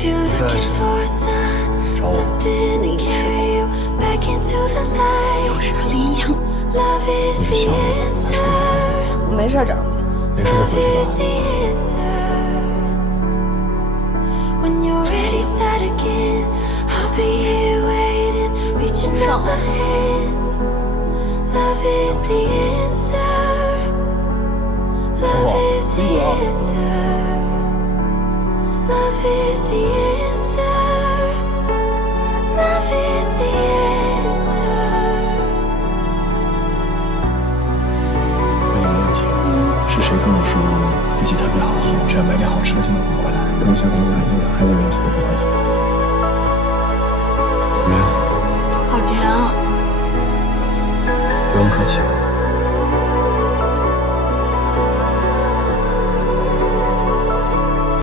在找我。又是个羚羊。你是想我还是？我没事找你。没事就回去吧。When you're ready, start again. I'll be here waiting, reaching out my hands. Love is the answer. Love is the answer. Love is the answer. Love is the answer. 问你个问题，是谁跟我说自己特别好，只要买点好吃的就能活回来？跟我想跟我爱一样，爱的人死都不回头。怎么样？好甜啊！不用客气。